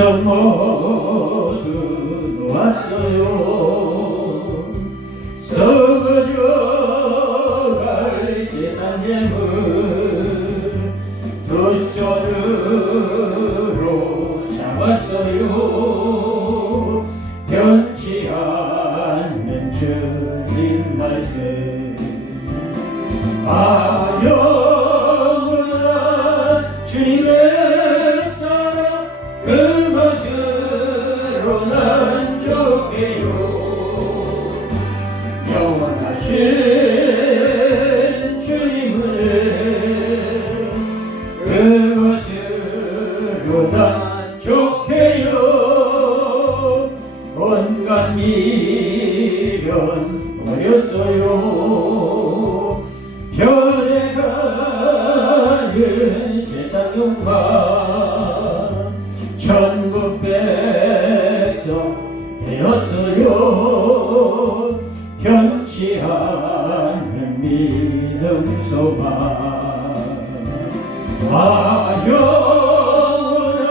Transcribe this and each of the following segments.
성 모두 놓았어요. 썩어져갈 세상 예물 두 손으로 잡았어요. 변치 않는 주님 말씀. 아 영원한 주님의 사랑 그것으로 난 좋게요. 영원하신 주님 은혜 그것으로 난 좋게요. 온갖 미련 버렸어요. 변해가는 세상 영광 천국 백성 되었어요. 변치 않는 믿음 소망. 아 영원한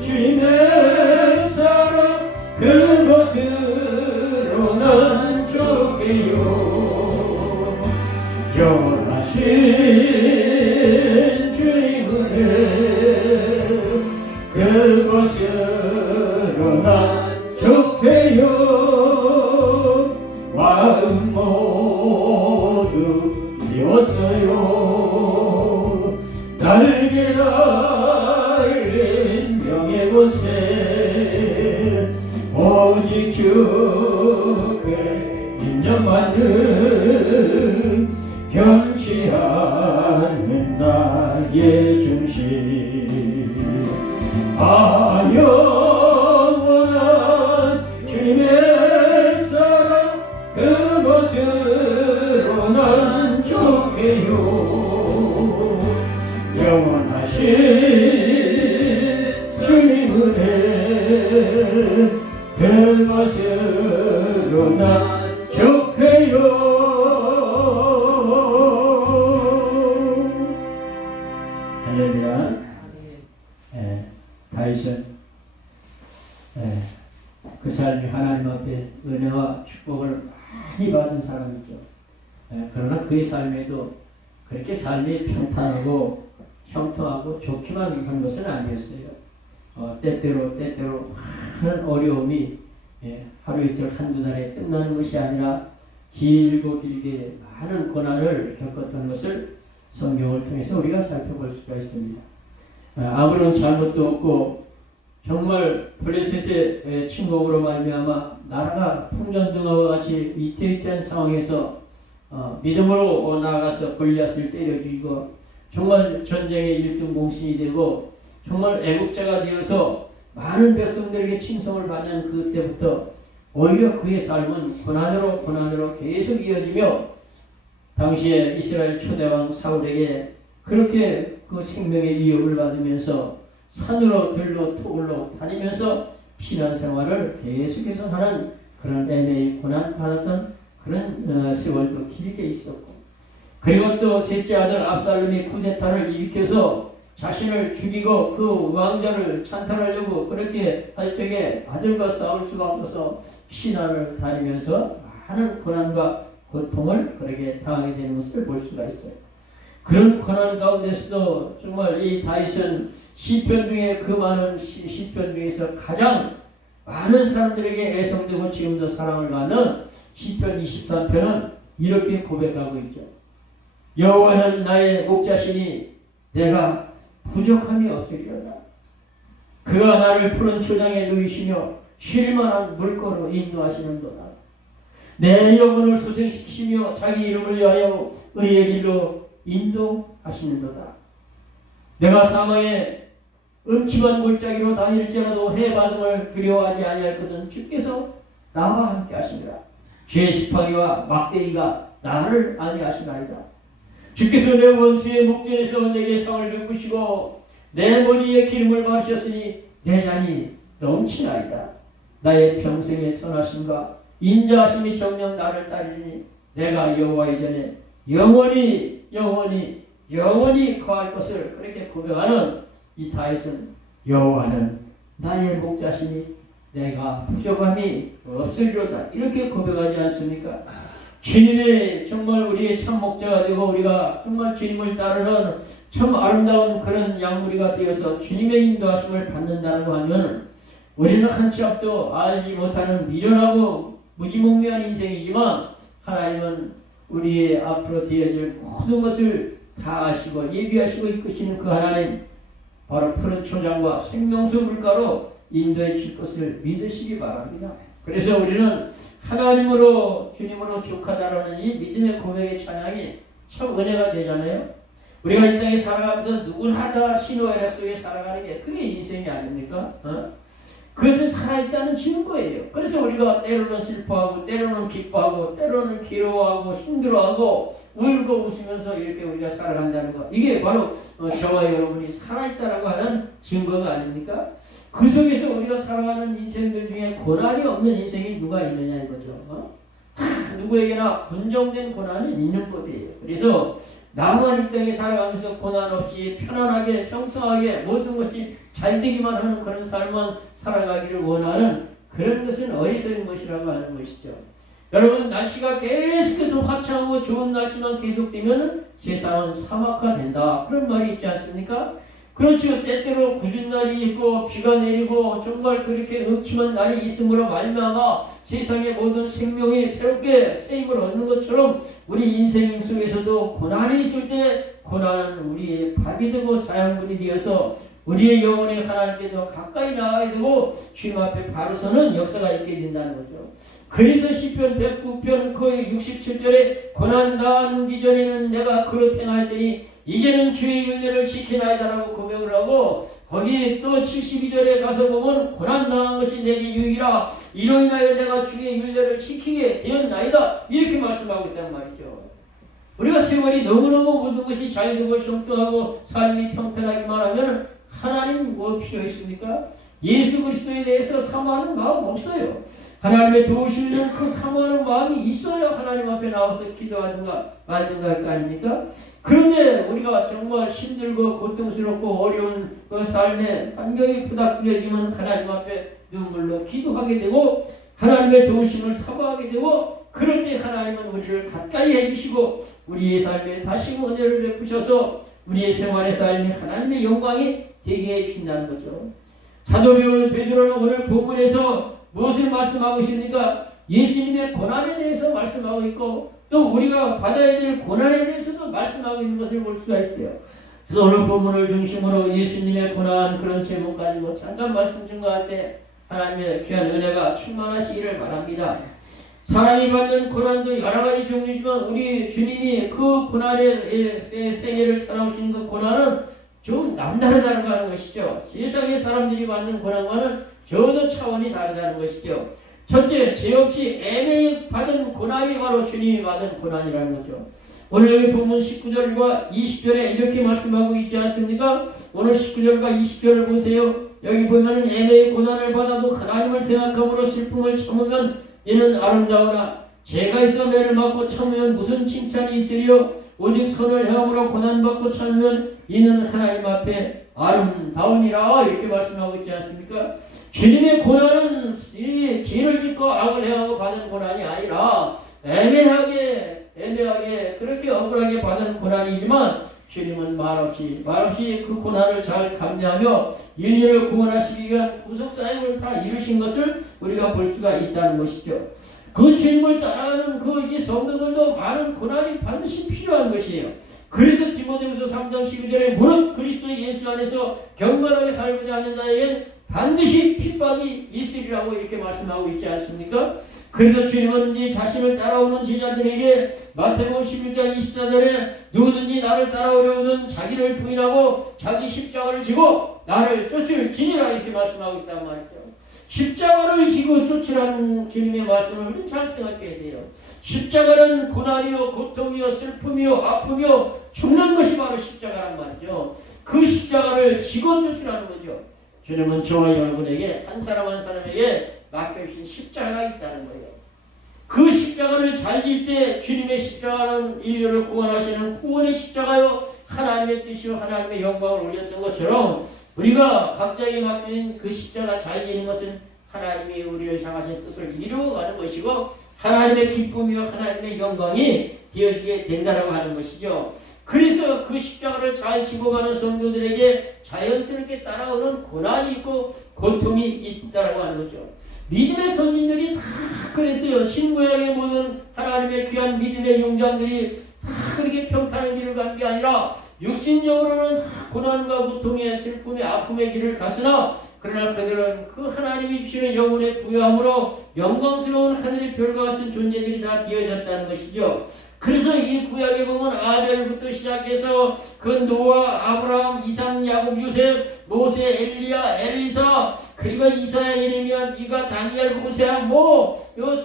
주님의 사랑 그것으로 난 좋게요. 영원하신 주님 은혜 그것으로 난 좋게요. 마음 모두 비웠어요. 날개 달린 명예 권세 오직 주께 인정받는 변치 않는 나의 중심. 아 영원한 주님의 사랑 그것으로 난 좋게요. 영원하신 주님 은혜 그것으로 난 좋게요. 할렐루야. 다윗은 그 삶이 하나님 앞에 은혜와 축복을 많이 받은 사람이죠. 그러나 그의 삶에도 그렇게 삶이 평탄하고 형통하고 좋기만 한 것은 아니었어요. 때때로 많은 어려움이 하루 이틀 한두 달에 끝나는 것이 아니라 길고 길게 많은 고난을 겪었던 것을 성경을 통해서 우리가 살펴볼 수가 있습니다. 아무런 잘못도 없고 정말 블레셋의 침공으로 말미암아 나라가 풍전등화와 같이 위태위태한 상황에서 믿음으로 나아가서 골리앗을 때려 죽이고 정말 전쟁의 1등 공신이 되고 정말 애국자가 되어서 많은 백성들에게 칭송을 받는 그때부터 오히려 그의 삶은 고난으로 계속 이어지며 당시에 이스라엘 초대왕 사울에게 그렇게 그 생명의 위협을 받으면서 산으로 들로 토굴로 다니면서 피난 생활을 계속해서 하는 그런 애매히 고난 받았던 그런 세월도 길게 있었고, 그리고 또 셋째 아들 압살롬이 쿠데타를 일으켜서 자신을 죽이고 그 왕자를 찬탈하려고 그렇게 할 적에 아들과 싸울 수가 없어서 피난을 다니면서 많은 고난과 고통을 그렇게 당하게 되는 것을 볼 수가 있어요. 그런 고난 가운데서도 정말 이 다윗은 시편 중에 그 많은 시편 중에서 가장 많은 사람들에게 애송되고 지금도 사랑을 받는 시편 23편은 이렇게 고백하고 있죠. 여호와는 나의 목자시니 내가 부족함이 없으리로다. 그가 나를 푸른 초장에 누이시며 쉴만한 물가로 인도하시는도다. 내 영혼을 소생시키시며 자기 이름을 위하여 의의 길로 인도하시는도다. 내가 사망의 음침한 골짜기로 다닐지라도 해바등을 두려워하지 아니할거든 주께서 나와 함께 하시니라. 죄의 지팡이와 막대기가 나를 안위하시나이다. 주께서 내 원수의 목전에서 내게 상을 베푸시고 내 머리에 기름을 바르셨으니 내 잔이 넘치나이다. 나의 평생의 선하심과 인자하심이 정녕 나를 따르니 내가 여호와의 전에 영원히 거할 것을 그렇게 고백하는 이 다윗은 여호와는 나의 목자시니 내가 부족함이 없으리로다. 이렇게 고백하지 않습니까? 주님의 정말 우리의 참 목자가 되고 우리가 정말 주님을 따르는 참 아름다운 그런 양무리가 되어서 주님의 인도하심을 받는다는 거 하면 우리는 한치 앞도 알지 못하는 미련하고 무지몽매한 인생이지만 하나님은 우리의 앞으로 되어질 모든 것을 다 아시고 예비하시고 이끄시는 그 하나님, 바로 푸른 초장과 생명수 물가로 인도해 줄 것을 믿으시기 바랍니다. 그래서 우리는 하나님으로 주님으로 족하다라는 이 믿음의 고백의 찬양이 참 은혜가 되잖아요. 우리가 이 땅에 살아가면서 누구나 다 신호애락 속에 살아가는 게 그게 인생이 아닙니까? 그것은 살아있다는 증거예요. 그래서 우리가 때로는 슬퍼하고 때로는 기뻐하고 때로는 괴로워하고 힘들어하고 울고 웃으면서 이렇게 우리가 살아간다는 것, 이게 바로 저와 여러분이 살아있다라고 하는 증거가 아닙니까? 그 속에서 우리가 살아가는 인생들 중에 고난이 없는 인생이 누가 있느냐 이거죠. 누구에게나 분정된 고난은 있는 것이에요. 그래서 나만 이 땅에 살아가면서 고난 없이 편안하게 형통하게 모든 것이 잘 되기만 하는 그런 삶은 살아가기를 원하는 그런 것은 어리석은 것이라고 하는 것이죠. 여러분, 날씨가 계속해서 화창하고 좋은 날씨만 계속되면 세상은 사막화된다, 그런 말이 있지 않습니까? 그렇죠. 때때로 궂은 날이 있고 비가 내리고 정말 그렇게 음침한 날이 있음으로 말미암아 세상의 모든 생명이 새롭게 쓰임을 얻는 것처럼 우리 인생 속에서도 고난이 있을 때 고난은 우리의 밥이 되고 자양분이 되어서 우리의 영혼이 하나님께 더 가까이 나가게 되고 주님 앞에 바로 서는 역사가 있게 된다는 거죠. 그래서 시편 109편 거의 67절에 고난 당하기 전에는 내가 그릇 행하였더니 이제는 주의 윤례를 지키나이다라고 고백을 하고, 거기 또 72절에 가서 보면 고난 당한 것이 내게 유익이라 이로 인하여 내가 주의 윤례를 지키게 되었나이다, 이렇게 말씀하고 있단 말이죠. 우리가 세월이 너무너무 모든 것이 잘 되고 형통하고 삶이 평탄하기만 하면 하나님 뭐 필요 있습니까? 예수 그리스도에 대해서 사모하는 마음 없어요. 하나님의 도우시는 그 사모하는 마음이 있어야 하나님 앞에 나와서 기도하든가 말든가 할 거 아닙니까? 그런데 우리가 정말 힘들고 고통스럽고 어려운 그 삶의 환경이 부닥거려지면 하나님 앞에 눈물로 기도하게 되고 하나님의 도우심을 사모하게 되고, 그럴 때 하나님은 우리를 가까이 해주시고 우리의 삶에 다시 은혜를 베푸셔서 우리의 생활의 삶이 하나님의 영광이 되게 해주신다는 거죠. 사도 베드로는 오늘 본문에서 무엇을 말씀하고 있습니까? 예수님의 고난에 대해서 말씀하고 있고 또 우리가 받아야 될 고난에 대해서도 말씀하고 있는 것을 볼 수가 있어요. 그래서 오늘 본문을 중심으로 예수님의 고난, 그런 제목 가지고 잠깐 말씀 증거할 때 하나님의 귀한 은혜가 충만하시기를 바랍니다. 사람이 받는 고난도 여러 가지 종류지만 우리 주님이 그 고난의 생애를 살아오신 그 고난은 좀 남다르다는 하는 것이죠. 세상의 사람들이 받는 고난과는 전혀 차원이 다르다는 것이죠. 첫째, 죄 없이 애매히 받은 고난이 바로 주님이 받은 고난이라는 거죠. 오늘 여기 보면 19절과 20절에 이렇게 말씀하고 있지 않습니까? 오늘 19절과 20절을 보세요. 여기 보면 애매히 고난을 받아도 하나님을 생각함으로 슬픔을 참으면 이는 아름다우나 죄가 있어 매를 맞고 참으면 무슨 칭찬이 있으리요? 오직 선을 행함으로 고난받고 참으면 이는 하나님 앞에 아름다우니라, 이렇게 말씀하고 있지 않습니까? 주님의 고난은 이 죄를 짓고 악을 행하고 받은 고난이 아니라 애매하게 그렇게 억울하게 받은 고난이지만 주님은 말없이 그 고난을 잘 감내하며 인류를 구원하시기 위한 구속사역을 다 이루신 것을 우리가 볼 수가 있다는 것이죠. 그 주님을 따라가는 이 성도들도 많은 고난이 반드시 필요한 것이에요. 그래서 디모데후서 3장 12절에 무릇 그리스도 예수 안에서 경건하게 살고자 하는 자에겐 반드시 핍박이 있으리라고 이렇게 말씀하고 있지 않습니까? 그래서 주님은 이 자신을 따라오는 제자들에게 마태복음 16장 24절에 누구든지 나를 따라오려거든 자기를 부인하고 자기 십자가를 지고 나를 쫓을지니라, 이렇게 말씀하고 있단 말이죠. 십자가를 지고 쫓으라는 주님의 말씀을 우리는 잘 생각해야 돼요. 십자가는 고난이요 고통이요 슬픔이요 아픔이요 죽는 것이 바로 십자가란 말이죠. 그 십자가를 지고 쫓으라는 거죠. 주님은 저와 여러분에게 한 사람 한 사람에게 맡겨주신 십자가가 있다는 거예요. 그 십자가를 잘 질 때 주님의 십자가는 인류를 구원하시는 구원의 십자가요 하나님의 뜻이요 하나님의 영광을 올렸던 것처럼 우리가 각자에게 맡긴 그 십자가 잘 지는 것은 하나님이 우리를 향하신 뜻을 이루어가는 것이고 하나님의 기쁨이와 하나님의 영광이 되어지게 된다라고 하는 것이죠. 그래서 그 십자가를 잘 지고가는 성도들에게 자연스럽게 따라오는 고난이 있고 고통이 있다라고 하는 거죠. 믿음의 선진들이 다 그랬어요. 신구약의 모든 하나님의 귀한 믿음의 용장들이 다 그렇게 평탄한 길을 간 게 아니라 육신적으로는 고난과 고통의 슬픔의 아픔의 길을 갔으나 그러나 그들은 그 하나님이 주시는 영혼의 부여함으로 영광스러운 하늘의 별과 같은 존재들이 다 되어졌다는 것이죠. 그래서 이 구약에 보면 아벨부터 시작해서 그 노아, 아브라함, 이삭, 야곱, 요셉, 모세, 엘리야, 엘리사, 그리고 이사야, 예레미야, 미가, 다니엘, 호세아,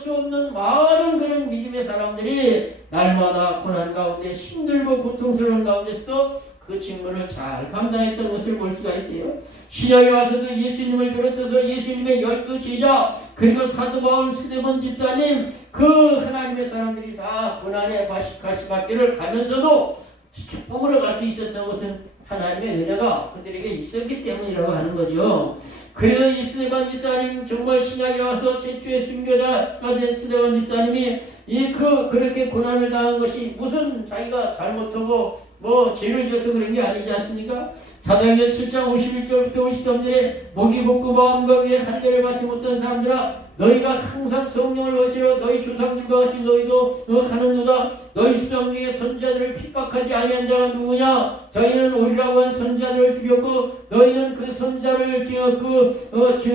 수 없는 많은 그런 믿음의 사람들이 날마다 고난 가운데 힘들고 고통스러운 가운데서도 그 직무를 잘 감당했던 것을 볼 수가 있어요. 신약에 와서도 예수님을 비롯해서 예수님의 12 제자 그리고 사도 바울, 스데반 집사님 그 하나님의 사람들이 다 고난의 가시밭길을 가면서도 기쁨으로 갈 수 있었던 것은 하나님의 은혜가 그들에게 있었기 때문이라고 하는 거죠. 그래서 이 스데반 집사님 정말 신약에 와서 최초의 순교자가 된 스데반 집사님이 그렇게 고난을 당한 것이 무슨 자기가 잘못하고 죄를 지어서 그런 게 아니지 않습니까? 사도행전 7장 51절부터 53절에 목이 곱고 마음과 위에 한대를 받지 못한 사람들아 너희가 항상 성령을 거시러 너희 조상들과 같이 너희도 하는도다. 너희 수장 중에 선지자들을 핍박하지 아니한 자가 누구냐? 저희는 오리라고 한 선지자들을 죽였고 너희는 그 선지자를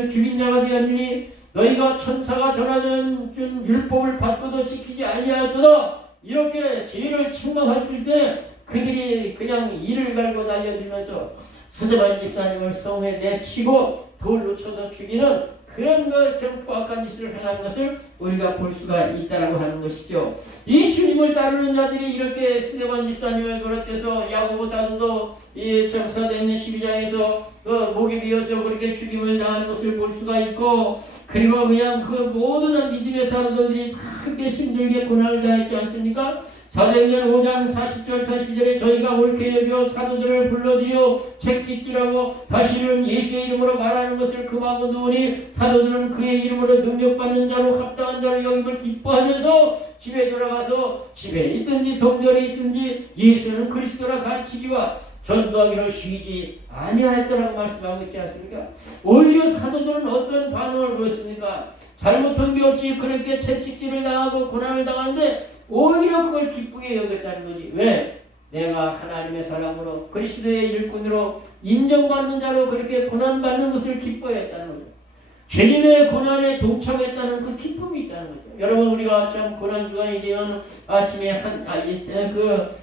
죽인 자가 되었느니 너희가 천사가 전하는 율법을 받고도 지키지 아니하였도다. 이렇게 죄를 책망했을 때 그들이 그냥 이를 갈고 달려들면서 스데반 집사님을 성에 내치고 돌로 쳐서 죽이는 그런 참 포악한 짓을 행한 것을 우리가 볼 수가 있다라고 하는 것이죠. 이 주님을 따르는 자들이 이렇게 스데반 집사님을 비롯해서 야고보 사도도 이 사도행전 12장에서 목이 비어서 그렇게 죽임을 당하는 것을 볼 수가 있고 그리고 그냥 그 모든 믿음의 사람들이 다 그렇게 힘들게 고난을 당했지 않습니까? 사도행전 5장 40절 42절에 저희가 옳게 여겨 사도들을 불러들여 책짓기라고 다시는 예수의 이름으로 말하는 것을 금하고 누우니 사도들은 그의 이름으로 능력받는 자로 합당한 자로 여김을 기뻐하면서 집에 돌아가서 집에 있든지 성전에 있든지 예수는 그리스도라 가르치기와 전도하기로 쉬지 아니하였다라고 말씀하고 있지 않습니까? 오히려 사도들은 어떤 반응을 보였습니까? 잘못한 게 없이 그렇게 채찍질을 당하고 고난을 당하는데 오히려 그걸 기쁘게 여겼다는 거지. 왜? 내가 하나님의 사람으로 그리스도의 일꾼으로 인정받는 자로 그렇게 고난받는 것을 기뻐했다는 거죠. 주님의 고난에 동참했다는 그 기쁨이 있다는 거죠. 여러분 우리가 참 고난주간이 되면 아침에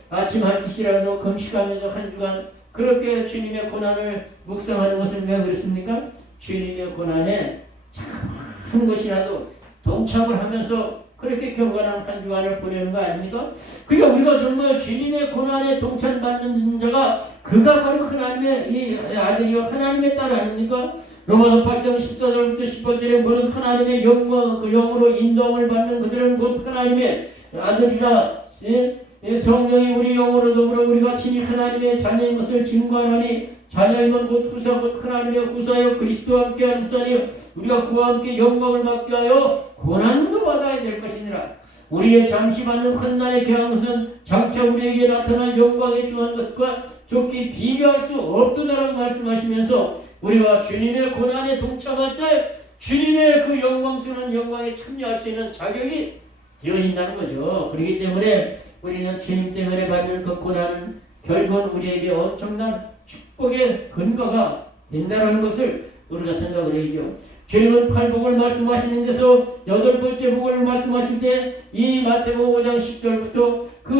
아침 한 끼씩이라도 금식하면서 한 주간 그렇게 주님의 고난을 묵상하는 것은 왜 그렇습니까? 주님의 고난에 작은 것이라도 동참을 하면서 그렇게 경건한 한 주간을 보내는 거 아닙니까? 그러니까 우리가 정말 주님의 고난에 동참받는 자가 그가 바로 하나님의 이 아들이요 하나님의 딸 아닙니까? 로마서 8장 14절부터 18절에 무릇 하나님의 영광 그 영으로 인도함을 받는 그들은 곧 하나님의 아들이라 성령이 우리 영으로 더불어 우리가 친히 하나님의 자녀인 것을 증거하노니 자녀인 건 곧 후사 곧 하나님의 후사여 그리스도와 함께한 후사니요 우리가 그와 함께 영광을 받게 하여 고난도 받아야 될 것이니라. 우리의 잠시 받는 환난에 경한 것은 장차 우리에게 나타날 영광에 중한 것과 좋게 비교할 수 없도다라고 말씀하시면서 우리가 주님의 고난에 동참할 때 주님의 그 영광스러운 영광에 참여할 수 있는 자격이 되어진다는 거죠. 그렇기 때문에 우리는 주님 때문에 받는 그 고난은 결국은 우리에게 엄청난 축복의 근거가 된다는 것을 우리가 생각을 해야죠. 주님은 팔복을 말씀하시는 데서 8번째 복을 말씀하실 때 이 마태복음 5장 10절부터 그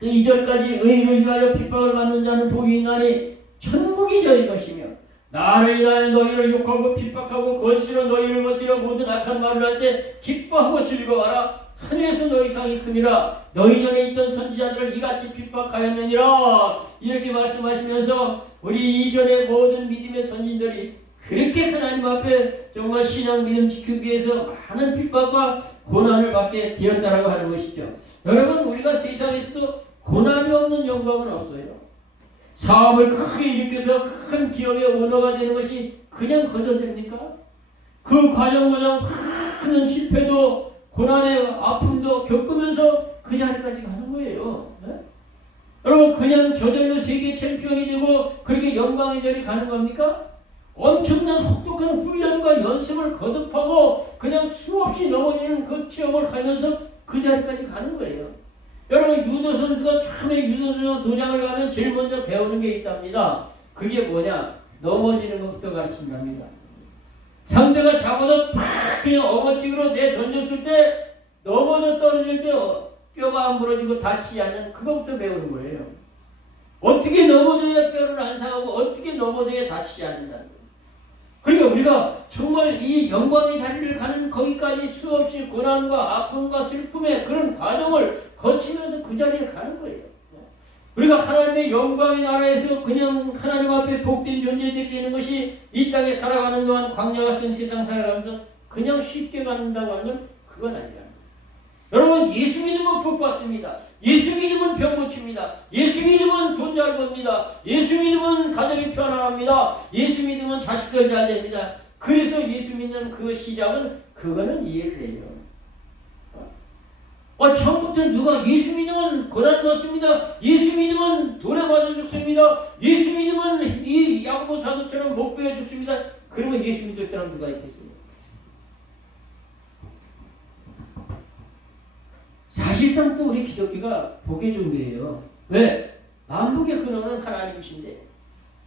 12절까지 의인을 위하여 핍박을 받는 자는 복이 있나니 천국이 저희 것이며 나를 인하여 너희를 욕하고 핍박하고 거짓으로 너희를 거스려 모든 악한 말을 할 때 기뻐하고 즐거워하라. 하늘에서 너희 상이 큼이라. 너희 전에 있던 선지자들을 이같이 핍박하였느니라. 이렇게 말씀하시면서 우리 이전의 모든 믿음의 선진들이 그렇게 하나님 앞에 정말 신앙 믿음 지키기 위해서 많은 핍박과 고난을 받게 되었다라고 하는 것이죠. 여러분 우리가 세상에서도 고난이 없는 영광은 없어요. 사업을 크게 일으켜서 큰 기업의 오너가 되는 것이 그냥 거저됩니까? 그 과정마다 큰 실패도 고난의 아픔도 겪으면서 그 자리까지 가는 거예요. 네? 여러분 그냥 저절로 세계 챔피언이 되고 그렇게 영광의 자리 가는 겁니까? 엄청난 혹독한 훈련과 연습을 거듭하고 그냥 수없이 넘어지는 그 체험을 하면서 그 자리까지 가는 거예요. 여러분 유도 선수가 처음에 유도 도장을 가면 제일 먼저 배우는 게 있답니다. 그게 뭐냐? 넘어지는 것부터 가르친답니다. 상대가 잡아서 팍 그냥 어거찍으로 내 던졌을 때 넘어져 떨어질 때 뼈가 안 부러지고 다치지 않는 그것부터 배우는 거예요. 어떻게 넘어져야 뼈를 안 상하고 어떻게 넘어져야 다치지 않는다는 거예요. 그러니까 우리가 정말 이 영광의 자리를 가는 거기까지 수없이 고난과 아픔과 슬픔의 그런 과정을 거치면서 그 자리를 가는 거예요. 우리가 하나님의 영광의 나라에서 그냥 하나님 앞에 복된 존재들이 되는 것이 이 땅에 살아가는 동안 광야 같은 세상 살아가면서 그냥 쉽게 간다고 하면 그건 아니라. 여러분 예수 믿으면 복 받습니다. 예수 믿으면 병 고칩니다. 예수 믿으면 돈 잘 법니다. 예수 믿으면 가정이 편안합니다. 예수 믿으면 자식들 잘 됩니다. 그래서 예수 믿는 그 시작은 그거는 이해를 해요. 처음부터 누가 예수 믿으면 고난 받습니다. 예수 믿으면 돌에 맞아 죽습니다. 예수 믿으면 이 야고보 사도처럼 못 베어 죽습니다. 그러면 예수 믿을 사람 누가 있겠습니까? 사실상 또 우리 기독교가 복의 종교예요. 왜? 만복의 근원은 하나님이신데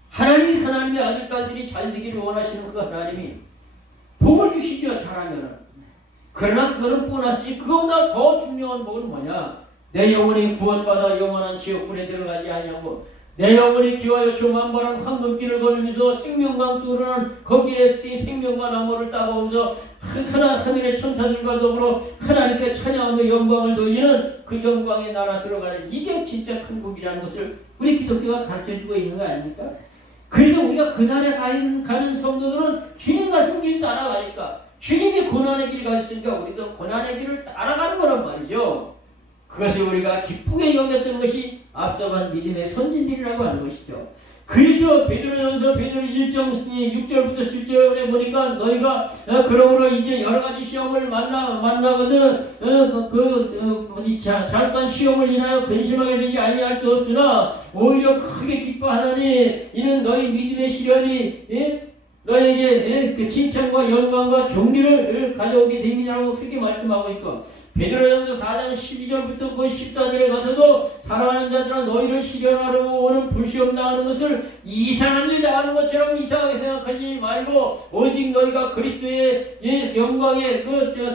하나님의 아들, 딸들이 잘 되기를 원하시는 그 하나님이 복을 주시죠. 잘하면. 그러나 그거는 보너스지. 그거보다 더 중요한 복은 뭐냐? 내 영혼이 구원받아 영원한 지옥불에 들어가지 아니하고 내 영혼이 기와여 조만바람 황금길을 걸으면서 생명강 쏘르는 거기에 생명과 나무를 따가면서 하늘의 천사들과 더불어 하나님께 찬양하며 영광을 돌리는 그 영광의 나라 들어가는 이게 진짜 큰 복이라는 것을 우리 기독교가 가르쳐주고 있는 거 아닙니까? 그래서 우리가 그날에 가는 성도들은 주님 가신 길 따라가니까 주님이 고난의 길 가셨으니까 우리도 고난의 길을 따라가는 거란 말이죠. 그것을 우리가 기쁘게 여겼던 것이 앞서간 믿음의 선진들이라고 하는 것이죠. 그래서 베드로전서 베드로 1장 6절부터 7절에 보니까 너희가 그러므로 이제 여러 가지 시험을 만나거든 잠깐 시험을 인하여 근심하게 되지 아니할 수 없으나 오히려 크게 기뻐하나니 이는 너희 믿음의 시련이 너에게 그 칭찬과 영광과 존귀를 가져오게 됨이라고 그렇게 말씀하고 있고 베드로전서 4장 12절부터 그 14절에 가서도 사랑하는 자들아 너희를 시련하러 오는 불시험 당하는 것을 이상한 일 당하는 것처럼 이상하게 생각하지 말고 오직 너희가 그리스도의 영광에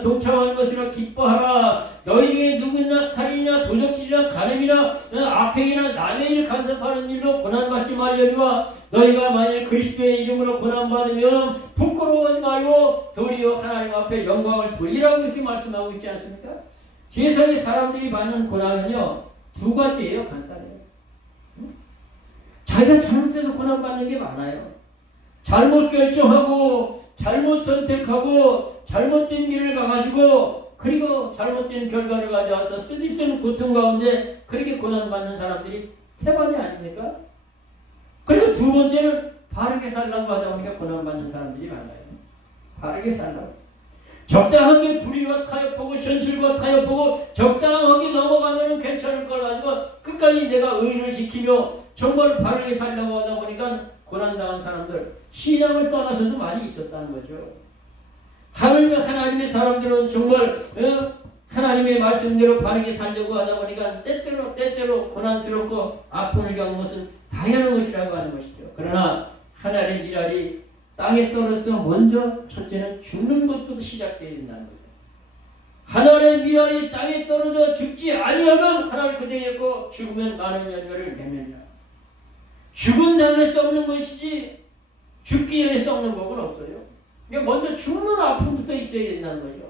동참하는 것을 기뻐하라. 너희 중에 누구나 살인이나 도적질이나 간음이나 악행이나 남의 일 간섭하는 일로 고난받지 말려니와 너희가 만일 그리스도의 이름으로 고난받으면 부끄러워하지 말고 도리어 하나님 앞에 영광을 돌리라고 이렇게 말씀하고 있지 않습니까? 세상의 사람들이 받는 고난은요 두 가지예요. 간단해요. 자기가 잘못해서 고난받는 게 많아요. 잘못 결정하고 잘못 선택하고 잘못된 길을 가가지고 그리고 잘못된 결과를 가져와서 쓰디쓰는 고통 가운데 그렇게 고난받는 사람들이 태반이 아닙니까? 그리고 두 번째는 바르게 살라고 하다 보니까 고난받는 사람들이 많아요. 바르게 살라고. 적당하게 불의와 타협하고 현실과 타협하고 적당하게 넘어가면 괜찮을 걸 가지고 끝까지 내가 의를 지키며 정말 바르게 살려고 하다 보니까 고난당한 사람들 신앙을 떠나서도 많이 있었다는 거죠. 하나님의 사람들은 정말 하나님의 말씀대로 바르게 살려고 하다 보니까 때때로 고난스럽고 아픔을 겪는 것은 당연한 것이라고 하는 것이죠. 그러나 하나님의 미랄이 땅에 떨어져서 먼저 첫째는 죽는 것부터 시작되어야 된다는 거예요. 하나님의 미랄이 땅에 떨어져 죽지 아니하면 하나님 그대였고 죽으면 많은 열매를 맺느니라. 죽은 다음에 썩는 것이지 죽기 전에 썩는 법은 없어요. 그러니까 먼저 죽는 아픔부터 있어야 된다는 거죠.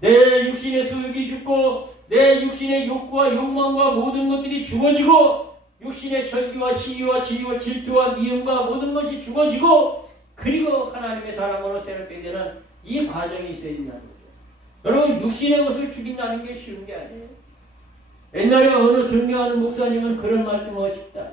내 육신의 소욕이 죽고 내 육신의 욕구와 욕망과 모든 것들이 죽어지고 육신의 절기와 시기와 지위와 질투와 미움과 모든 것이 죽어지고 그리고 하나님의 사랑으로 새롭게 되는 이 과정이 있어야 된다는 거죠. 여러분 육신의 것을 죽인다는 게 쉬운 게 아니에요. 옛날에 어느 존경하는 목사님은 그런 말씀을 하셨다.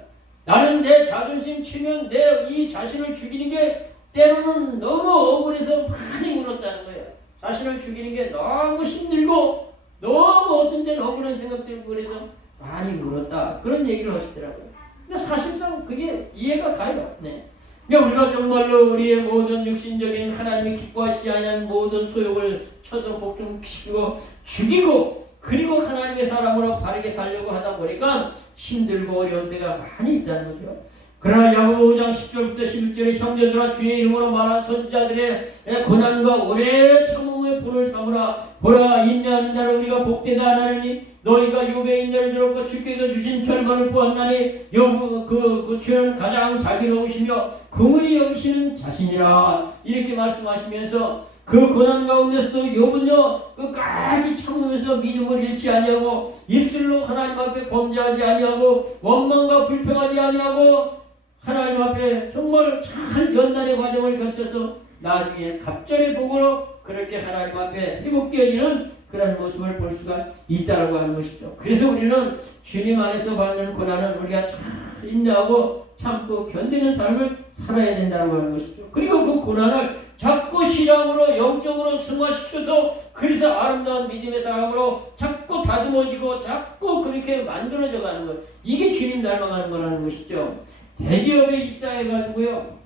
나는 내 자존심 치면 내 이 자신을 죽이는 게 때로는 너무 억울해서 많이 울었다는 거예요. 자신을 죽이는 게 너무 힘들고 너무 어떤 때는 억울한 생각 들고 그래서 많이 울었다. 그런 얘기를 하시더라고요. 근데 사실상 그게 이해가 가요. 네. 그러니까 우리가 정말로 우리의 모든 육신적인 하나님이 기뻐하시지 않은 모든 소욕을 쳐서 복종시키고 죽이고 그리고 하나님의 사람으로 바르게 살려고 하다 보니까 힘들고 어려운 때가 많이 있다는 거죠. 그러나 야고보 5장 10절부터 11절에 형제들아 주의 이름으로 말한 선지자들의 고난과 오래 참음의 본을 삼으라. 보라 인내하는 자를 우리가 복되다 하나니 너희가 욥의 인내를 들었고 주께서 주신 결과를 보았나니 욥 그 주는 가장 자비로우시며 긍휼히 여기시는 자신이라. 이렇게 말씀하시면서 그 고난 가운데서도 욥은요 끝까지 참으면서 믿음을 잃지 아니하고 입술로 하나님 앞에 범죄하지 아니하고 원망과 불평하지 아니하고 하나님 앞에 정말 잘 연단의 과정을 거쳐서 나중에 갑절의 복으로 그렇게 하나님 앞에 회복되어지는 그런 모습을 볼 수가 있다고 하는 것이죠. 그래서 우리는 주님 안에서 받는 고난은 우리가 잘 인내하고 참고 견디는 삶을 살아야 된다고 하는 것이죠. 그리고 그 고난을 자꾸 신앙으로 영적으로 승화시켜서 그래서 아름다운 믿음의 사람으로 자꾸 다듬어지고 자꾸 그렇게 만들어져 가는 것. 이게 주님 닮아가는 거라는 것이죠. 대기업에 입사해가지고요.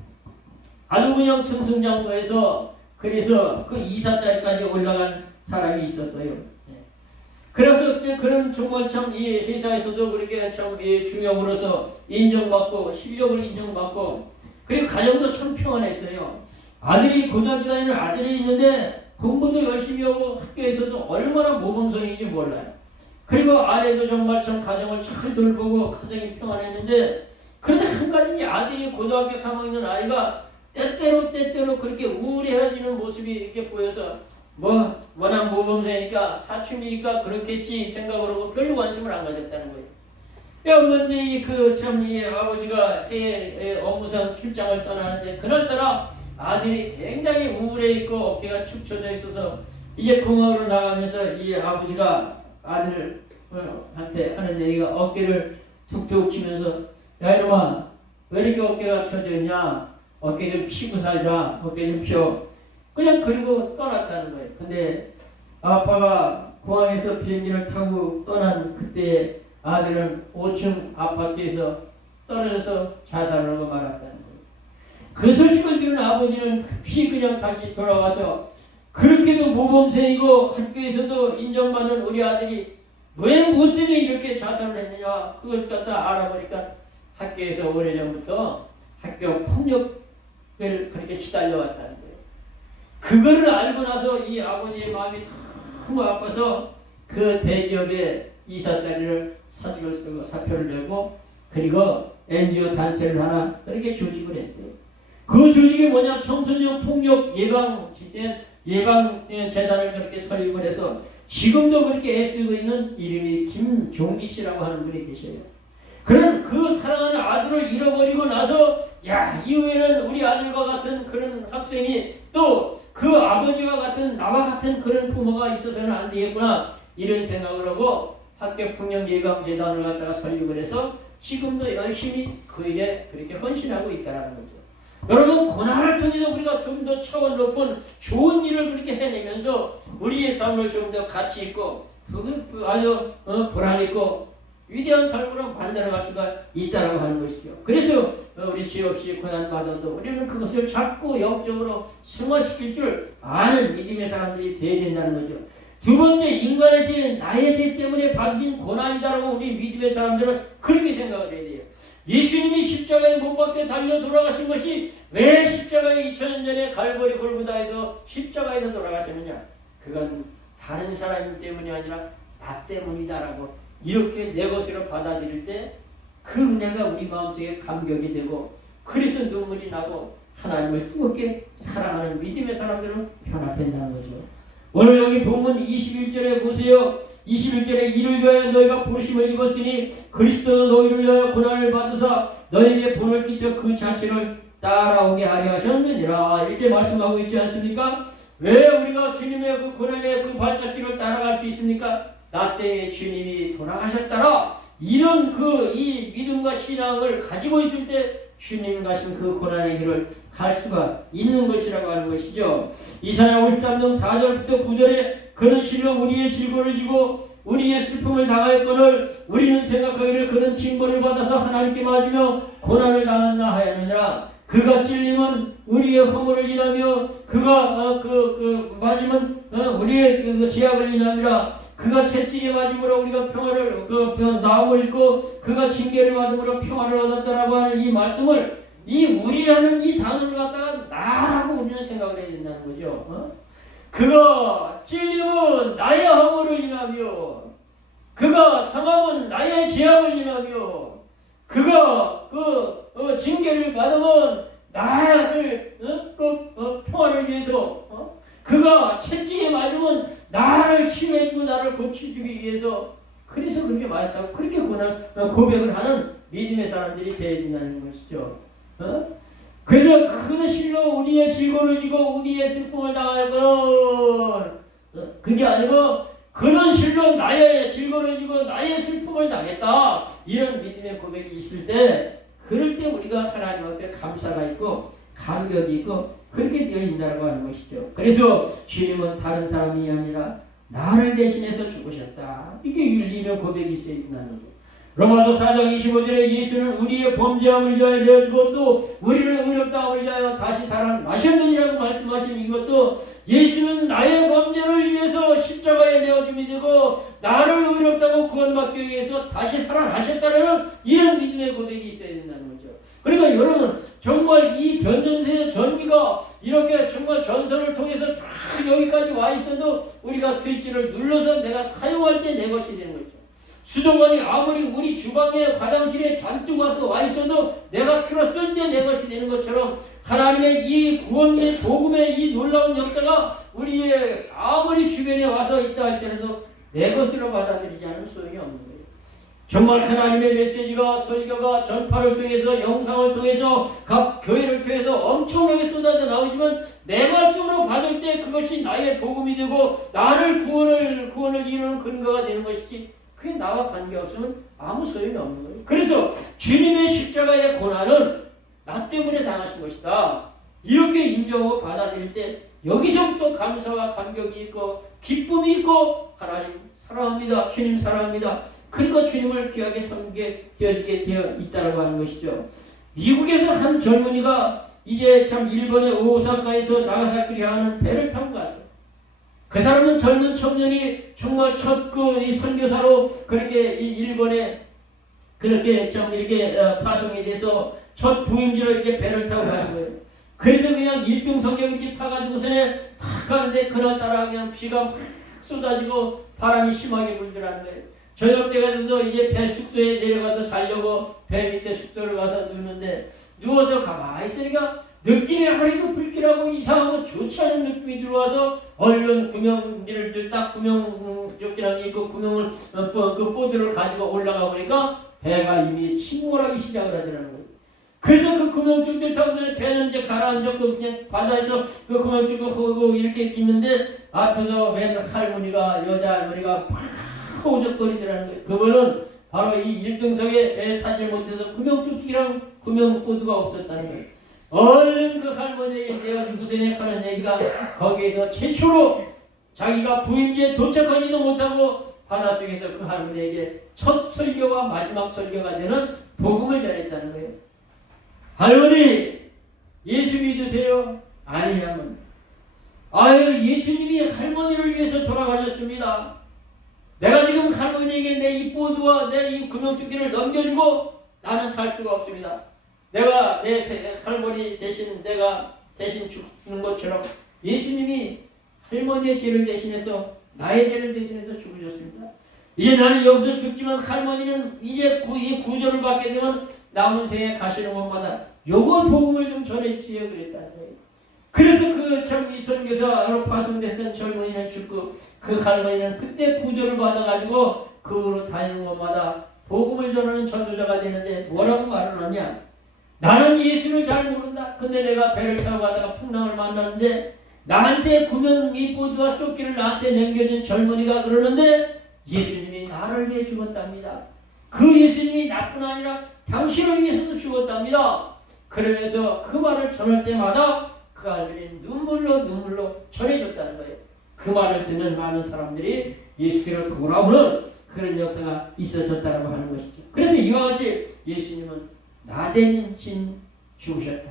아주 그냥 승승장구해서 그래서 그 이사자리까지 올라간 사람이 있었어요. 그래서 그런 정말 참 이 회사에서도 그렇게 참 중역으로서 인정받고 실력을 인정받고 그리고 가정도 참 평안했어요. 아들이 고등학교 다니는 아들이 있는데 공부도 열심히 하고 학교에서도 얼마나 모범생인지 몰라요. 그리고 아내도 정말 참 가정을 잘 돌보고 가정이 평안했는데 그런데 한 가지 아들이 고등학교 3학년 아이가 때때로 그렇게 우울해지는 모습이 이렇게 보여서 워낙 모범생이니까 사춘기니까 그렇겠지 생각을 하고 별로 관심을 안 가졌다는 거예요. 먼저 이 아버지가 해외 업무상 출장을 떠나는데 그날따라 아들이 굉장히 우울해 있고 어깨가 축 처져 있어서 이제 공항으로 나가면서 이 아버지가 아들한테 하는 얘기가 어깨를 툭툭 치면서 야 이놈아 왜 이렇게 어깨가 처져 있냐 어깨 좀 피고 살자 어깨 좀 펴 그냥 그리고 떠났다는 거예요. 근데 아빠가 공항에서 비행기를 타고 떠난 그때 아들은 5층 아파트에서 떨어져서 자살을 하고 말았다는 거예요. 그 소식을 들은 아버지는 급히 그냥 다시 돌아와서 그렇게도 모범생이고 학교에서도 인정받는 우리 아들이 왜 뭐 때문에 이렇게 자살을 했느냐 그걸 갖다 알아보니까 학교에서 오래전부터 학교 폭력을 그렇게 시달려왔다는 거예요. 그거를 알고 나서 이 아버지의 마음이 너무 아파서 그 대기업의 이사 자리를 사직을 쓰고 사표를 내고 그리고 NGO 단체를 하나 그렇게 조직을 했어요. 그 조직이 뭐냐 청소년 폭력 예방 재단을 그렇게 설립을 해서 지금도 그렇게 애쓰고 있는 이름이 김종기 씨라고 하는 분이 계셔요. 그런 그 사랑하는 아들을 잃어버리고 나서 이후에는 우리 아들과 같은 그런 학생이 또 그 아버지와 같은 나와 같은 그런 부모가 있어서는 안 되겠구나 이런 생각을 하고 학교폭력 예방재단을 갖다가 설립을 해서 지금도 열심히 그 일에 그렇게 헌신하고 있다는 거죠. 여러분 고난을 통해서 우리가 좀 더 차원 높은 좋은 일을 그렇게 해내면서 우리의 삶을 좀 더 가치 있고 아주 보람있고 위대한 삶으로 만들어갈 수가 있다라고 하는 것이죠. 그래서 우리 죄 없이 고난받아도 우리는 그것을 자꾸 영적으로 승화시킬 줄 아는 믿음의 사람들이 되어야 된다는 거죠. 두 번째, 인간의 죄, 나의 죄 때문에 받으신 고난이다라고 우리 믿음의 사람들은 그렇게 생각을 해야 돼요. 예수님이 십자가에 못 박혀 달려 돌아가신 것이 왜 십자가에 2000년 전에 갈보리 골고다에서 십자가에서 돌아가셨느냐? 그건 다른 사람 때문이 아니라 나 때문이다라고 이렇게 내 것으로 받아들일 때 그 은혜가 우리 마음속에 감격이 되고 그래서 눈물이 나고 하나님을 뜨겁게 사랑하는 믿음의 사람들은 변화된다는 거죠. 오늘 여기 본문 21절에 보세요. 21절에 이를 위하여 너희가 부르심을 입었으니 그리스도도 너희를 위하여 고난을 받으사 너희에게 본을 끼쳐 그 자체를 따라오게 하려 하셨느니라 이렇게 말씀하고 있지 않습니까? 왜 우리가 주님의 그 고난의 그 발자취를 따라갈 수 있습니까? 나 때문에 주님이 돌아가셨더라. 이런 이 믿음과 신앙을 가지고 있을 때 주님 가신 그 고난의 길을 갈 수가 있는 것이라고 하는 것이죠. 이사야 53장 4절부터 9절에 그는 실로 우리의 질고를 지고 우리의 슬픔을 당하였거늘 우리는 생각하기를 그는 징벌을 받아서 하나님께 맞으며 고난을 당했나 하였느니라. 그가 찔림은 우리의 허물을 인하며 그가 맞으면 우리의 죄악을 인함이라. 그가 채찍에 맞음으로 우리가 평화를 나음을 입고 그가 징계를 받음으로 평화를 얻었다라고 하는 이 말씀을 이 우리라는 이 단어를 갖다가 나라고 우리는 생각을 해야 된다는 거죠. 그가 찔림은 나의 허물을 인하며 그가 상함은 나의 죄악을 인하며 그가 징계를 받으면 나를 평화를 위해서 그가 채찍에 맞으면 나를 치유해주고 나를 고쳐주기 위해서 그래서 그렇게 말했다고 그렇게 고백을 하는 믿음의 사람들이 되어야 된다는 것이죠. 그래서 그는 실로 우리의 질고를 지고 우리의 슬픔을 당하였거늘 그게 아니고 그는 실로 나의 질고를 지고 나의 슬픔을 당했다. 이런 믿음의 고백이 있을 때 그럴 때 우리가 하나님 앞에 감사가 있고 감격이 있고 그렇게 되어 있다고 하는 것이죠. 그래서 주님은 다른 사람이 아니라 나를 대신해서 죽으셨다. 이게 윤리의 고백이 있어야 된다는 거예요. 로마서 4장 25절에 예수는 우리의 범죄함을 위하여 내어주고 또 우리를 의롭다함을 위하여 다시 살아나셨느니라고 말씀하신 이것도 예수는 나의 범죄를 위해서 십자가에 내어줌이 되고 나를 의롭다고 구원받기 위해서 다시 살아나셨다는 이런 믿음의 고백이 있어야 된다는 거죠. 그러니까 여러분 정말 이 변전세의 전기가 이렇게 정말 전선을 통해서 쫙 여기까지 와 있어도 우리가 스위치를 눌러서 내가 사용할 때 내 것이 되는 거죠. 수도관이 아무리 우리 주방에 화장실에 잔뜩 와서 와 있어도 내가 틀었을 때 내 것이 되는 것처럼 하나님의 이 구원의 복음의 이 놀라운 역사가 우리의 아무리 주변에 와서 있다 할지라도 내 것으로 받아들이지 않으면 소용이 없는 거예요. 정말 하나님의 메시지가 설교가 전파를 통해서 영상을 통해서 각 교회를 통해서 엄청나게 쏟아져 나오지만 내 말씀으로 받을 때 그것이 나의 복음이 되고 나를 구원을 이루는 근거가 되는 것이지 그게 나와 관계없으면 아무 소용이 없는 거예요. 그래서 주님의 십자가의 고난은 나 때문에 당하신 것이다. 이렇게 인정하고 받아들일 때 여기서부터 감사와 감격이 있고 기쁨이 있고 하나님 사랑합니다. 주님 사랑합니다. 그러니까 주님을 귀하게 섬기게 되어지게 되어 있다고 하는 것이죠. 미국에서 한 젊은이가 이제 참 일본의 오사카에서 나가사키를 향하는 배를 타고 갔어요. 그 사람은 젊은 청년이 정말 첫 이 선교사로 그렇게 이 일본에 그렇게 좀 이렇게 파송이 돼서 첫 부임지로 이렇게 배를 타고 가는 거예요. 그래서 그냥 1등석에 이렇게 타가지고서는 탁 가는데 그날따라 그냥 비가 막 쏟아지고 바람이 심하게 불더라는 거예요. 저녁 때가 돼서 이제 배 숙소에 내려가서 자려고 배 밑에 숙소를 가서 누는데 누워서 가만히 있으니까 느낌이 아무래도 불길하고 이상하고 좋지 않은 느낌이 들어와서 얼른 구명기를 딱 구명조끼랑 입고 구명을 그 보드를 가지고 올라가 보니까 배가 이미 침몰하기 시작을 하더라는 거예요. 그래서 그 구명조끼를 타고 배는 이제 가라앉았고 그냥 바다에서 그 구명조끼를 하고 이렇게 있는데 앞에서 맨 할머니가 여자 할머니가 팍 허우적거리더라는 거예요. 그거는 바로 이 1등석에 배 타지 못해서 구명조끼랑 구명보드가 없었다는 거예요. 얼른 그 할머니에게 내어주고서 하는 얘기가 거기에서 최초로 자기가 부임지에 도착하지도 못하고 바닷속에서 그 할머니에게 첫 설교와 마지막 설교가 되는 복음을 전했다는 거예요. 할머니 예수 믿으세요? 아니냐면 아유 예수님이 할머니를 위해서 돌아가셨습니다. 내가 지금 할머니에게 내 이 보드와 내 이 구명조끼를 넘겨주고 나는 살 수가 없습니다. 내가 내 할머니 대신 내가 대신 죽는 것처럼 예수님이 할머니의 죄를 대신해서 나의 죄를 대신해서 죽으셨습니다. 이제 나는 여기서 죽지만 할머니는 이제 이 구조를 받게 되면 남은 생에 가시는 곳마다 요거 복음을 좀 전해주세요 그랬다는 거예요. 그래서 그 참 이 선교사로 파송됐던 젊은이는 죽고 그 할머니는 그때 구조를 받아가지고 그 후로 다니는 곳마다 복음을 전하는 전도자가 되는데 뭐라고 말을 하냐? 나는 예수를 잘 모른다. 근데 내가 배를 타고 가다가 풍랑을 만났는데 나한테 구명 이 보드와 조끼를 나한테 넘겨준 젊은이가 그러는데 예수님이 나를 위해 죽었답니다. 그 예수님이 나뿐 아니라 당신을 위해서도 죽었답니다. 그러면서 그 말을 전할 때마다 그 아들이 눈물로 전해줬다는 거예요. 그 말을 듣는 많은 사람들이 예수께로 돌아오는 그런 역사가 있어졌다고 하는 것이죠. 그래서 이와 같이 예수님은 나 대신 죽으셨다.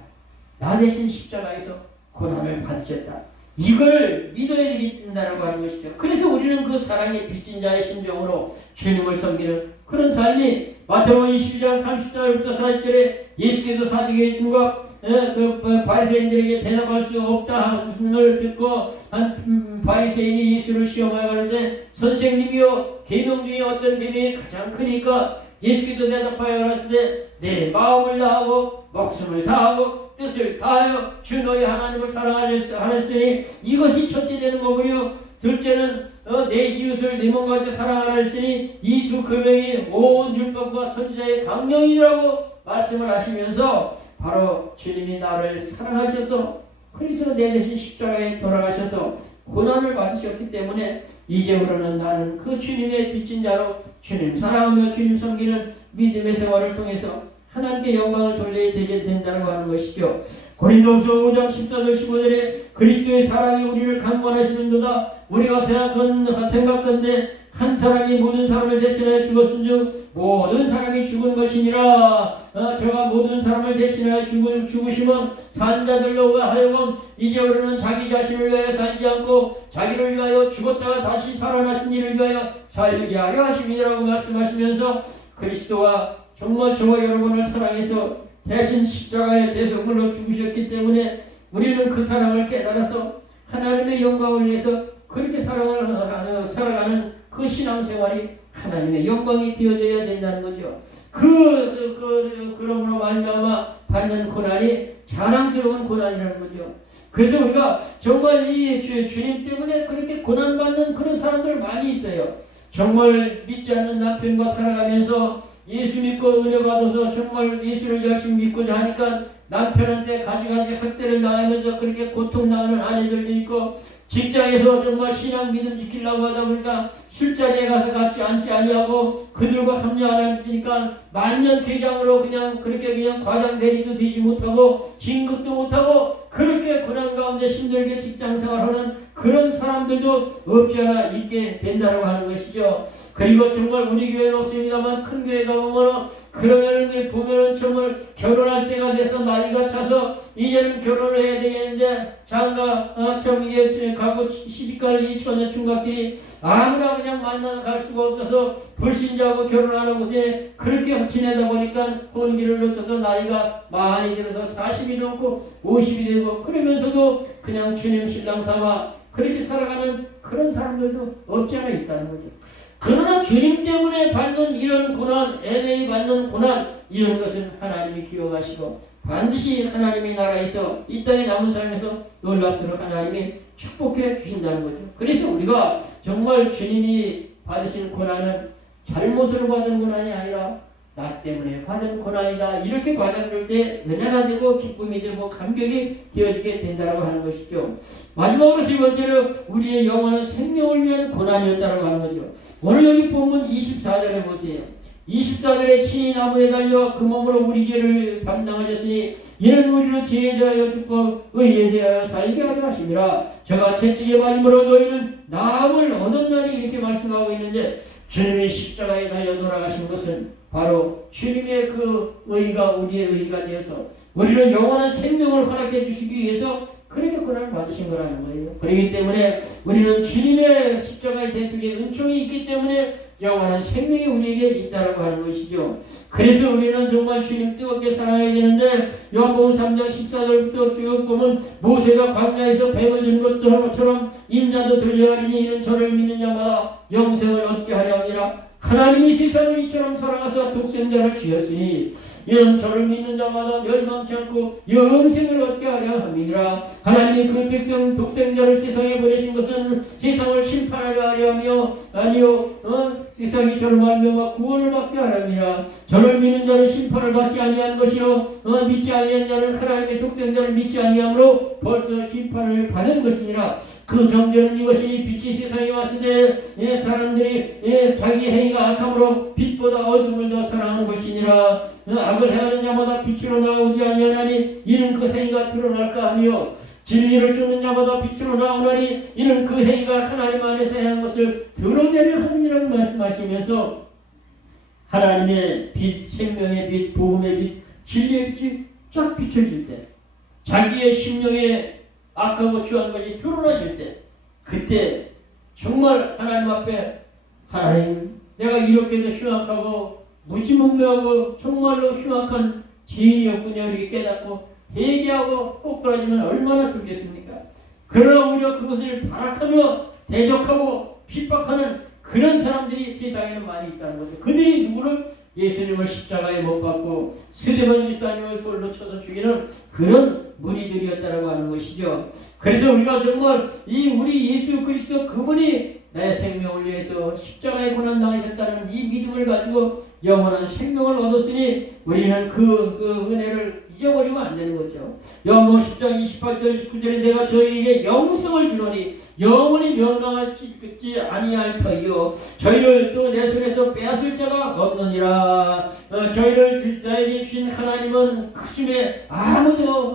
나 대신 십자가에서 고난을 받으셨다. 이걸 믿어야 된다고 하는 것이죠. 그래서 우리는 그 사랑의 빚진 자의 심정으로 주님을 섬기는 그런 삶이 마태복음 22장 30절부터 40절에 예수께서 사두개인과 그 바리새인들에게 대답할 수 없다 함을 듣고 한 바리새인이 예수를 시험하여 가는데 선생님이여 계명 중에 어떤 계명이 가장 크니까 예수께서 대답하여 가라사대 내 마음을 다하고 목숨을 다하고 뜻을 다하여 주 너희 하나님을 사랑하였으니 이것이 첫째 되는 거고요. 둘째는 내 이웃을 내 몸과 같이 사랑하라 했으니 이 두 계명이 온 율법과 선지자의 강령이라고 말씀을 하시면서 바로 주님이 나를 사랑하셔서 그래서 내 대신 십자가에 돌아가셔서 고난을 받으셨기 때문에 이제부터는 나는 그 주님의 빚진 자로 주님 사랑하며 주님 섬기는 믿음의 생활을 통해서 하나님께 영광을 돌려야 되게 된다고 하는 것이죠. 고린도후서 5장 14절 15절에 그리스도의 사랑이 우리를 강권하시는도다. 우리가 생각건대 한 사람이 모든 사람을 대신하여 죽었은즉 모든 사람이 죽은 것이니라. 저가 모든 사람을 대신하여 죽으시면 산 자들로 하여금 이제부터는 자기 자신을 위하여 살지 않고 자기를 위하여 죽었다가 다시 살아나신 이를 위하여 살게 하려 하심이라고 말씀하시면서 그리스도와 정말 저와 여러분을 사랑해서 대신 십자가의 대속물로 죽으셨기 때문에 우리는 그 사랑을 깨달아서 하나님의 영광을 위해서 그렇게 살아가는 그 신앙생활이 하나님의 영광이 되어져야 된다는 거죠. 그러므로 말미암아 받는 고난이 자랑스러운 고난이라는 거죠. 그래서 우리가 정말 이 주님 때문에 그렇게 고난받는 그런 사람들 많이 있어요. 정말 믿지 않는 남편과 살아가면서 예수 믿고 은혜 받아서 정말 예수를 열심히 믿고자 하니까 남편한테 가지가지 학대를 당하면서 그렇게 고통당하는 아내들도 있고 직장에서 정말 신앙 믿음 지키려고 하다 보니까 술자리에 가서 같이 앉지 아니하고 그들과 합류 안 하니까 만년 계장으로 그냥 그렇게 그냥 과장 대리도 되지 못하고 진급도 못하고 그렇게 고난 가운데 힘들게 직장 생활하는 그런 사람들도 없지 않아 있게 된다고 하는 것이죠. 그리고 정말 우리 교회는 없습니다만 큰 교회 가보면 보면은 정말 결혼할 때가 돼서 나이가 차서 이제는 결혼을 해야 되겠는데 장가 이게 가고 시집갈 이 처녀 총각들이 아무나 그냥 만나서 갈 수가 없어서 불신자하고 결혼 안 하고 그렇게 지내다 보니까 혼기를 놓쳐서 나이가 많이 들어서 40이 넘고 50이 되고 그러면서도 그냥 주님 신랑 삼아 그렇게 살아가는 그런 사람들도 없지 않아 있다는 거죠. 그러나 주님 때문에 받는 이런 고난, 애매히 받는 고난 이런 것은 하나님이 기억하시고 반드시 하나님의 나라에서 이 땅에 남은 삶에서 놀랍도록 하나님이 축복해 주신다는 거죠. 그래서 우리가 정말 주님이 받으신 고난은 잘못으로 받은 고난이 아니라 나 때문에 받은 고난이다. 이렇게 받아들일 때 은혜가 되고 기쁨이 되고 감격이 되어지게 된다고 하는 것이죠. 마지막으로 세 번째로 우리의 영원한 생명을 위한 고난이었다고 하는 거죠. 오늘 여기 보면 24절에 보세요. 24절에 친히 나무에 달려 그 몸으로 우리 죄를 담당하셨으니 이는 우리를 죄에 대하여 죽고 의에 대하여 살게 하려 하심이라. 저가 채찍에 맞음으로 너희는 나음을 얻었나니 이렇게 말씀하고 있는데 주님이 십자가에 달려 돌아가신 것은 바로 주님의 그 의가 우리의 의가 되어서 우리는 영원한 생명을 허락해 주시기 위해서 그렇게 고난을 받으신 거라는 거예요. 그렇기 때문에 우리는 주님의 십자가의 대속의 은총이 있기 때문에 영원한 생명이 우리에게 있다고 하는 것이죠. 그래서 우리는 정말 주님 뜨겁게 사랑해야 되는데 요한복음 3장 14절부터 쭉 보면 모세가 광야에서 뱀을 든 것처럼 인자도 들려하리니 이는 저를 믿는 자마다 영생을 얻게 하려 함이라. 하나님이 세상을 이처럼 사랑하사 독생자를 주셨으니 이는 저를 믿는 자마다 멸망치 않고 영생을 얻게 하려 함이니라. 하나님이 그 독생자를 세상에 보내신 것은 세상을 심판하려 하려 하며 아니요 세상이 저를 말미암아 구원을 받게 하려니라. 저를 믿는 자는 심판을 받지 아니한 것이요 믿지 아니한 자는 하나님의 독생자를 믿지 아니하므로 벌써 심판을 받은 것이니라. 그 정죄는 이것이 빛이 세상에 왔을 때 사람들이 자기 행위가 악함으로 빛보다 어둠을 더 사랑하는 것이니라. 악을 행하는 자마다 빛으로 나오지 아니하나니 이는 그 행위가 드러날까 하며 진리를 쫓는 자마다 빛으로 나오나니 이는 그 행위가 하나님 안에서 행한 것을 드러내려 함이라고 말씀하시면서 하나님의 빛, 생명의 빛, 복음의 빛, 진리의 빛이 쫙 비춰질 때 자기의 심령에 악하고 추한 것이 드러나질 때 그때 정말 하나님 앞에 하나님 내가 이렇게도 흉악하고 무지몽매하고 정말로 흉악한 죄인이었군요 이렇게 깨닫고 회개하고 꼬꾸라지면 얼마나 좋겠습니까? 그러나 오히려 그것을 발악하며 대적하고 핍박하는 그런 사람들이 세상에는 많이 있다는 거죠. 그들이 누구를 예수님을 십자가에 못 박고 스데반 집사님을 돌로 쳐서 죽이는 그런 무리들이었다라고 하는 것이죠. 그래서 우리가 정말 이 우리 예수 그리스도 그분이 내 생명을 위해서 십자가에 고난당하셨다는 이 믿음을 가지고 영원한 생명을 얻었으니 우리는 그 은혜를 잊어버리면 안 되는 거죠. 요한복음 10장 28절 19절에 내가 저희에게 영생을 주노니 영원히 멸망하지 아니할 터이요 저희를 또 내 손에서 빼앗을 자가 없느니라. 저희를 나에게 주신 하나님은 크심에 아무도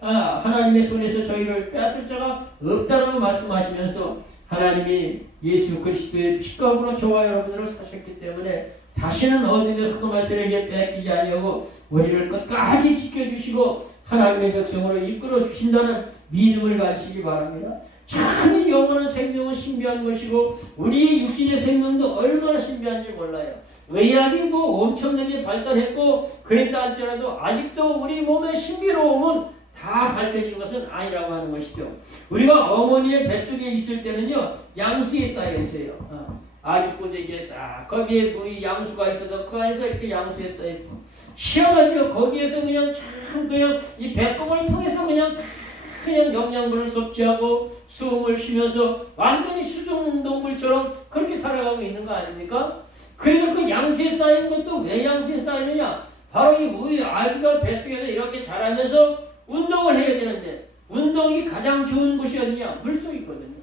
하나님의 손에서 저희를 빼앗을 자가 없다라고 말씀하시면서 하나님이 예수 그리스도의 피가 으로 저와 여러분들을 사셨기 때문에 다시는 어둠의 흑암한 세력에 뺏기지 아니하고 우리를 끝까지 지켜주시고 하나님의 백성으로 이끌어 주신다는 믿음을 가지시기 바랍니다. 참 영원한 생명은 신비한 것이고 우리의 육신의 생명도 얼마나 신비한지 몰라요. 의학이 뭐 엄청나게 발달했고 그랬다 할지라도 아직도 우리 몸의 신비로움은 다 밝혀진 것은 아니라고 하는 것이죠. 우리가 어머니의 뱃속에 있을 때는요 양수에 쌓여 있어요. 아기꼬재기에 싹 거기에 뭐 양수가 있어서 그 안에서 이렇게 양수에 쌓여 있어. 희한하죠. 거기에서 그냥 참 그냥 이 배꼽을 통해서 그냥 영양분을 섭취하고 숨을 쉬면서 완전히 수중동물처럼 그렇게 살아가고 있는 거 아닙니까? 그래서 그 양수에 쌓인 것도 왜 양수에 쌓이느냐? 바로 이 우리 아기가 뱃속에서 이렇게 자라면서 운동을 해야 되는데 운동이 가장 좋은 곳이 어디냐? 물속이거든요.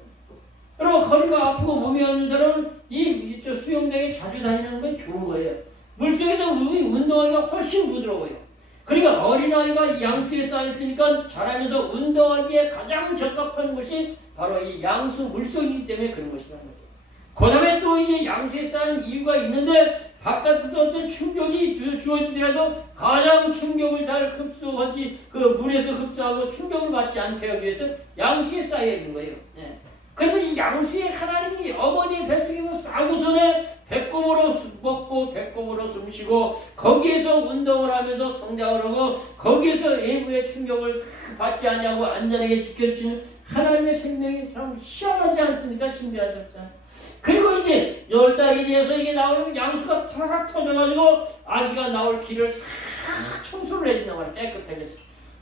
여러분 허리가 아프고 몸이 아픈 사람은 이 수영장에 자주 다니는 건 좋은 거예요. 물속에서 운동하기가 훨씬 부드러워요. 그러니까 어린아이가 양수에 쌓여있으니까 자라면서 운동하기에 가장 적합한 것이 바로 이 양수 물속이기 때문에 그런 것이라는 거죠. 그 다음에 또 이제 양수에 쌓인 이유가 있는데 바깥에서 어떤 충격이 주어지더라도 가장 충격을 잘 흡수하지 그 물에서 흡수하고 충격을 받지 않게 하기 위해서 양수에 쌓여 있는 거예요. 네. 그래서 이 양수에 하나님이 어머니의 뱃속에서 싸고선에 배꼽으로 먹고 배꼽으로 숨쉬고 거기에서 운동을 하면서 성장을 하고 거기에서 외부의 충격을 받지 않냐고 안전하게 지켜주시는 하나님의 생명이 참 희한하지 않습니까? 신비하지 않습니까? 그리고 이제 10달이 돼서 이게 나오면 양수가 탁 터져가지고 아기가 나올 길을 싹 청소를 해준단 말이야. 깨끗하게.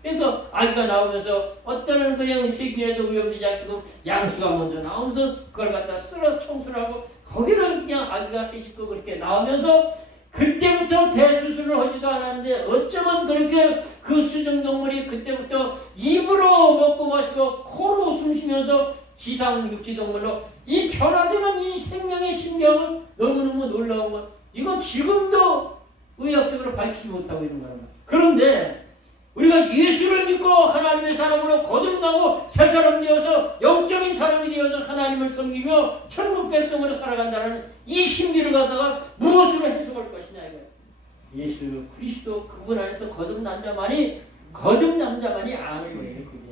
그래서 아기가 나오면서 어떤 그냥 세균에도 위험되지 않고 양수가 먼저 나오면서 그걸 갖다 쓸어서 청소를 하고 거기를 그냥 아기가 씻고 그렇게 나오면서 그때부터 대수술을 하지도 않았는데 어쩌면 그렇게 그 수중동물이 그때부터 입으로 먹고 마시고 코로 숨쉬면서 지상 육지동물로 이 변화되는 이 생명의 신비함은 너무너무 놀라운 것. 이건 지금도 의학적으로 밝히지 못하고 있는 거란 말이에요. 그런데 우리가 예수를 믿고 하나님의 사람으로 거듭나고 새 사람 되어서 영적인 사람이 되어서 하나님을 섬기며 천국 백성으로 살아간다는 이 신비를 갖다가 무엇으로 해석할 것이냐 이거예요. 예수 그리스도 그분 안에서 거듭난 자만이 아는 거예요. 그게.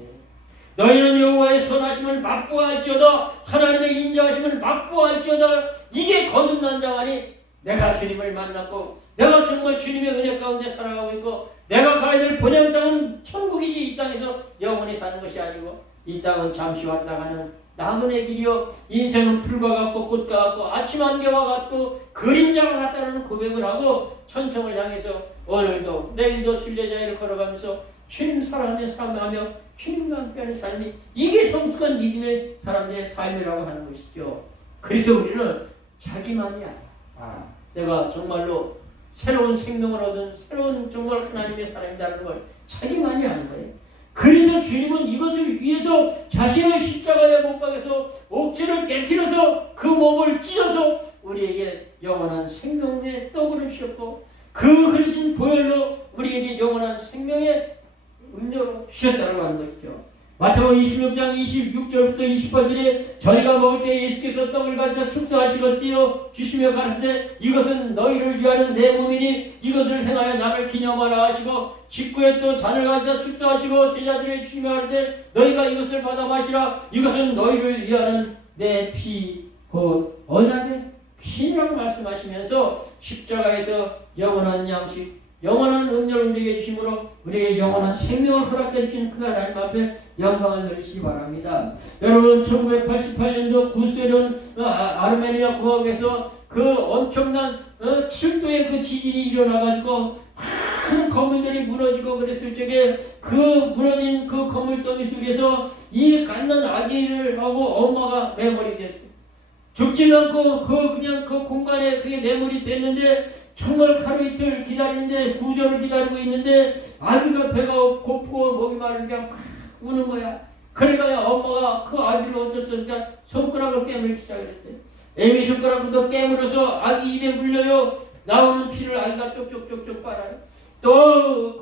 너희는 여호와의 선하심을 맛보아할지어다 하나님의 인자하심을 맛보아할지어다 이게 거듭난 자만이 내가 주님을 만났고 내가 정말 주님의 은혜 가운데 살아가고 있고 내가 가야 될 본향 땅은 천국이지 이 땅에서 영원히 사는 것이 아니고 이 땅은 잠시 왔다 가는 나그네 길이요 인생은 풀과 같고 꽃과 같고 아침 안개와 같고 그림자와 같다는 고백을 하고 천성을 향해서 오늘도 내일도 순례자를 걸어가면서 주님 사랑하며 삶하며 주님과 함께하는 삶이 이게 성숙한 믿음의 사람들의 삶이라고 하는 것이죠. 그래서 우리는 자기만이 아니야. 내가 정말로 새로운 생명을 얻은 새로운 정말 하나님의 사람이라는 걸 자기만이 아는 거예요. 그래서 주님은 이것을 위해서 자신의 십자가에 못 박아서 옥체를 깨트려서 그 몸을 찢어서 우리에게 영원한 생명의 떡을 주셨고 그 흐르신 보혈로 우리에게 영원한 생명의 음료로 주셨다고 하는 것이죠. 마태복음 26장 26절부터 28절에 저희가 먹을 때 예수께서 떡을 가져 축사하시고 띄어 주시며 가르치되 이것은 너희를 위하는 내 몸이니 이것을 행하여 나를 기념하라 하시고 19에 또 잔을 가져 축사하시고 제자들에게 주시며 가르치되 너희가 이것을 받아 마시라 이것은 너희를 위하는 내 피 곧 언약의 피라고 말씀하시면서 십자가에서 영원한 양식 영원한 음료를 우리에게 주심으로 우리에게 영원한 생명을 허락해 주신 그 하나님 앞에 영광을 돌리시기 바랍니다. 여러분 1988년도 구소련 아르메니아 공화국에서 그 엄청난 7도의 그 지진이 일어나가지고 많은 건물들이 무너지고 그랬을 적에 그 무너진 그 건물 더미 속에서 이 갓난 아기를 하고 엄마가 매몰이 됐어요. 죽지 않고 그냥 그 공간에 그게 매몰이 됐는데 정말 하루 이틀 기다리는데 구조를 기다리고 있는데 아기가 배가 고프고 목이 마르니까 막 우는 거야. 그러니까 엄마가 그 아기를 어쩔 수 없으니까 손가락을 깨물기 시작했어요. 애미 손가락부터 깨물어서 아기 입에 물려요. 나오는 피를 아기가 쪽쪽쪽쪽 빨아요. 또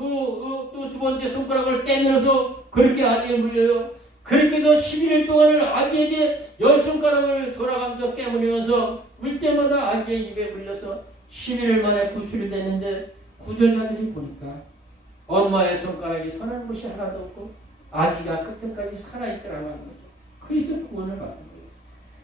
두 번째 손가락을 깨물어서 그렇게 아기에 물려요. 그렇게 해서 11일 동안을 아기에게 10손가락을 돌아가면서 깨물면서 울 때마다 아기의 입에 물려서 11일 만에 구출이 됐는데 구조자들이 보니까 엄마의 손가락이 선한 곳이 하나도 없고 아기가 끝까지 살아있더라고 하는 거죠. 그래서 구원을 받는 거예요.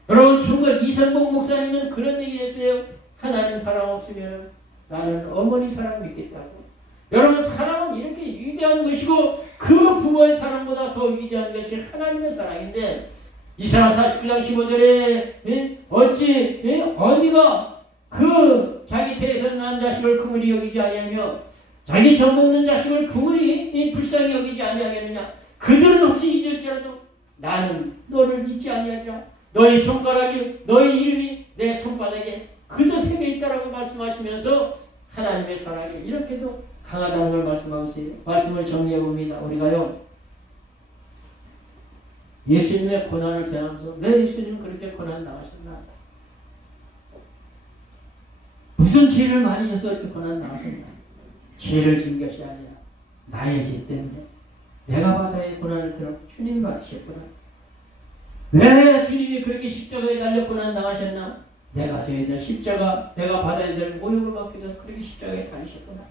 여러분 정말 이상봉 목사님은 그런 얘기를 했어요. 하나님 사랑 없으면 나는 어머니 사랑 믿겠다고. 여러분 사랑은 이렇게 위대한 것이고 그 부모의 사랑보다 더 위대한 것이 하나님의 사랑인데 이사야 49장 15절에 어찌 어미가 그 자기 태에서 난 자식을 긍휼히 여기지 아니하며 자기 젖먹는 자식을 긍휼히 불쌍히 여기지 아니하겠느냐. 그들은 혹시 잊을지라도 나는 너를 잊지 아니하리라. 너희 손가락이 너희 이름이 내 손바닥에 그저 새겨 있다라고 말씀하시면서 하나님의 사랑이 이렇게도 강하다는 걸 말씀하고 있어요. 말씀을 정리해 봅니다. 우리가요 예수님의 고난을 생각하면서 왜 예수님은 그렇게 고난 당하셨나? 무슨 죄를 많이 해서 이렇게 고난 당하셨나? 죄를 지은 것이 아니라 나의 죄 때문에 내가 바다의 고난을 들어 주님이 받으셨구나. 왜 주님이 그렇게 십자가에 달려 고난 당하셨나? 내가 져야 될 십자가, 내가 받아야 될 모욕을 받기 위해서 그렇게 십자가에 달리셨구나.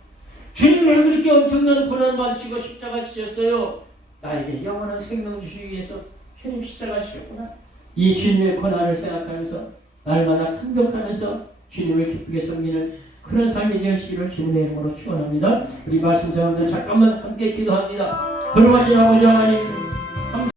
주님이 왜 그렇게 엄청난 고난을 받으시고 십자가 지셨어요? 나에게 영원한 생명 주시기 위해서 주님 십자가 지셨구나. 이 주님의 고난을 생각하면서 날마다 감격하면서 주님을 기쁘게 섬기는 그런 삶이 되시기를 주님의 이름으로 축원합니다. 우리 말씀 자분들 잠깐만 함께 기도합니다. 걸어가신 아버지 하나님